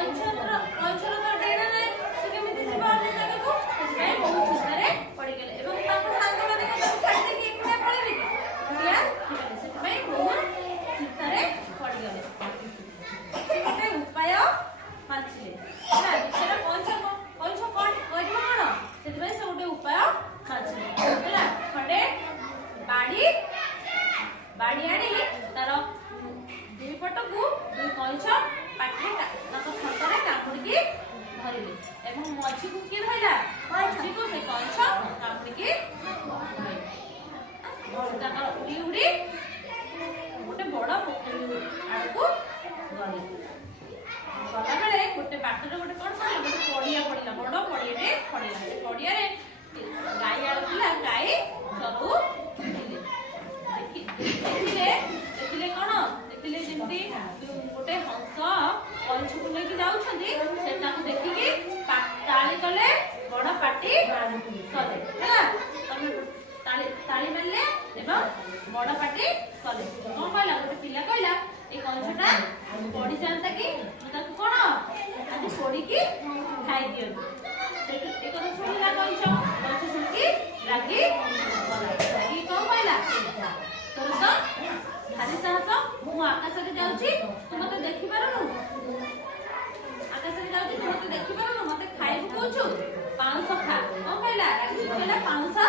କଇଁଛର ତ ଡେଣା ନାହିଁ, ସେ କେମିତି ଯିବ ଅନ୍ୟ ଜାଗାକୁ? ସେଥିପାଇଁ ବହୁତ ଚିନ୍ତାରେ ପଡିଗଲେ ଏବଂ ତାଙ୍କ ସାଙ୍ଗମାନେ ତାଙ୍କୁ ଛାଡ଼ି ଦେଇକି ଏକୁଟିଆ ପଳେଇବେ କି? ଏକୁଟିଆ ଯିବେନି, ସେଥିପାଇଁ ବହୁତ ଚିନ୍ତାରେ ପଡିଗଲେ। ସେ ଗୋଟେ ଉପାୟ ବାଛିଲେ ହେଲା, ସେଟା କଇଁଛ କଣ କରିବ କଣ, ସେଥିପାଇଁ ସେ ଗୋଟେ ଉପାୟ ବାଛିଲେ ହେଲା। ଖଣ୍ଡେ ବାଡ଼ି ଆଣି ତାର ଦୁଇ ପଟକୁ ଦୁଇ କଇଁଛ ପାଟିରେ ତାଙ୍କ ଥଣ୍ଟରେ କାମୁଡ଼ିକି ଧରିଲେ ଏବଂ ମଝିକୁ କିଏ ଧରିଲା? ମଝିକୁ ସେ କଇଁଛ କାମୁଡ଼ିକି ତାଙ୍କର ଉଡ଼ି ଉଡ଼ି ଗୋଟେ ବଡ଼ ପୋଖରୀ ଆଡ଼କୁ ଗଲେ। ଗଲାବେଳେ ଗୋଟେ ବାଟରେ ଗୋଟେ କଣ ଗୋଟେ ପଡ଼ିଆ ପଡ଼ିଲା, ବଡ଼ ପଡ଼ିଆଟେ ପଡ଼ିଲା। ସେ ପଡ଼ିଆରେ ଗାଈ ଆଳୁଥିଲା, ଗାଈ ଚରୁଥିଲେ। ଦେଖିଲେ କଣ? ଦେଖିଲେ ଯେମିତି ଗୋଟେ ହଂସ କଇଁଛକୁ ନେଇକି ଯାଉଛନ୍ତି, ସେ ତାକୁ ଦେଖିକି ତାଳି କଲେ, ବଡ଼ ପାଟି କଲେ ହେଲା। ତାଳି ମାରିଲେ ଏବଂ ବଡ଼ ପାଟି କଲେ। କଣ କହିଲା? ଗୋଟେ ପିଲା କହିଲା, ଏଇ କଇଁଛଟା ପଡ଼ିଯାଆନ୍ତା କି ମୁଁ ତାକୁ କଣ ଆଜି ପୋଡ଼ିକି ଖାଇ ଦିଅନ୍ତି। ସେଠୁ ଏ କଥା ଶୁଣିଲା କଇଁଛ ଶୁଣିକି ରାଗି ଗଲା। ରାଗି କଣ କହିଲା? ତୋର ତ ଭାରି ସାହସ, ମୁଁ ଆକାଶରେ ଯାଉଛି ତୁ ମତେ ଦେଖିପାରୁନୁ, ଆକାଶରେ ଯାଉଛି ତୁ ମତେ ଦେଖିପାରୁନୁ, ମତେ ଖାଇବୁ କହୁଛୁ, ପାଉଁଶ ଖା। କଣ କହିଲା? ରାଗି କହିଲା ପାଉଁଶ